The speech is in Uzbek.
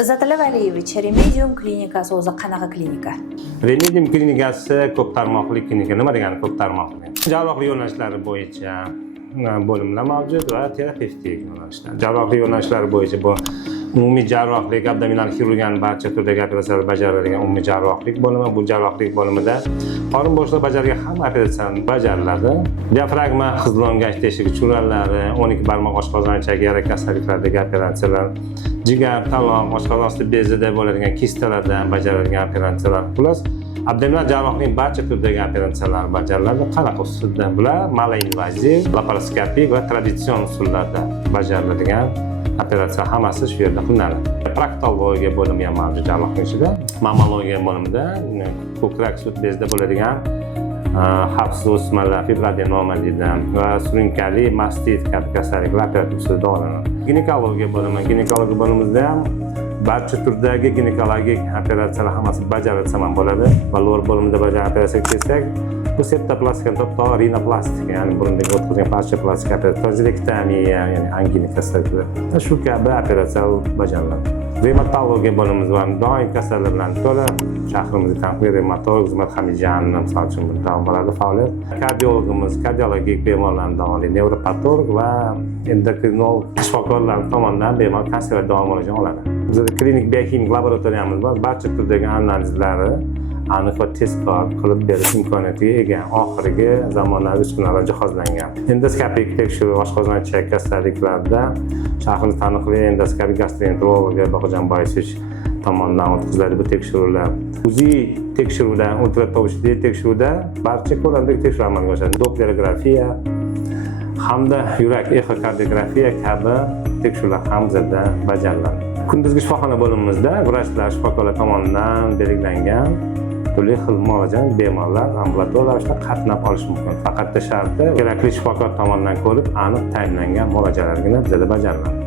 Izzatilla Valiyevich, Remedium klinikasi o'zi qanaqa klinika? Remedium klinikasi ko'p tarmoqli klinika. Nima degani ko'p tarmoqli? Jarrohlik yo'nalishlari bo'yicha bo'limlar mavjud va terapevtik yo'nalishlar. Jarrohlik yo'nalishlari bo'yicha bu umumiy jarrohlik, abdominal xirurgiyaning barcha turdagi operatsiyalar bajariladigan umumiy jarrohlik bo'limi. Bu jarrohlik bo'limida qorin bo'shlig'i bajarilgan hamma operatsiyalar bajariladi. Diafragma, qizilongach teshigi churalari, 12 barmoq oshqozon ichagi yara kasalliklaridagi operatsiyalar, jigar, talon, oshqozon osti bezida bo'ladigan kistalardan bajariladigan operatsiyalar, plus abdominal jarrohlikning barcha turdagi operatsiyalar bajariladi. Qanaqa usulda? Bular maloinvaziv, laparoskopik va traditsion usullarda bajariladigan operatsiyalar hammasi shu yerda qilinadi. Proktologiya bo'limi ham mavjud jarrohlik ichida. Mammologiya bo'limida ko'krak sut bezida bo'ladigan xavfsiz o'smalar, fibroadenoma deyiladi va surunkali mastit kabi kasalliklar operativ usulda davolanadi. Ginekologiya bo'limi, ginekologiya bo'limimizda ham barcha turdagi ginekologik operatsiyalar hammasi bajarilsa ham bo'ladi. Va lor bo'limida bajarilgan operatsiyaga kelsak, bu septoplastika, to rinoplastika, ya'ni burundagi o'tkazilgan parcha plastik operatsiya, tozilektomiya, ya'ni angina kasalliklari. Shu kabi operatsiyalar bajariladi. Revmatologiya bo'limimiz va doim kasallar bilan to'la shahrimizda taniqli revmatolog Zumrat Hamijanov misol uchun davom etadi faoliyat. Kardiologimiz kardiologik bemorlarni davolaydi, nevropatolog va endokrinolog shifokorlar tomonidan bemor kansler davolanishini oladi. Bizda klinik biokimik laboratoriyamiz bor. Barcha turdagi analizlarni aniq va tezkor qilib berish imkoniyatiga ega. Oxirgi zamonaviy uskunalar jihozlangan. Endoskopik tekshiruv oshqozon ichak kasalliklarida shahrimiz taniqli endoskopik gastroenterologi Baqajon Boyisovich tomonidan o'tkaziladi bu tekshiruvlar. UZI tekshiruvda, ultratovushli tekshiruvda barcha ko'lamdagi tekshiruv amalga oshadi. Dopplerografiya hamda yurak ekokardiografiya kabi tekshiruvlar ham bizda bajariladi. Kunduzgi shifoxona bo'limimizda vrachlar, shifokorlar tomonidan belgilangan turli xil muolajadan bemorlar ambulator ravishda qatnab olishi mumkin. Faqat sharti kerakli shifokor tomonidan ko'rib, aniq tayinlangan muolajalargina bizda bajariladi.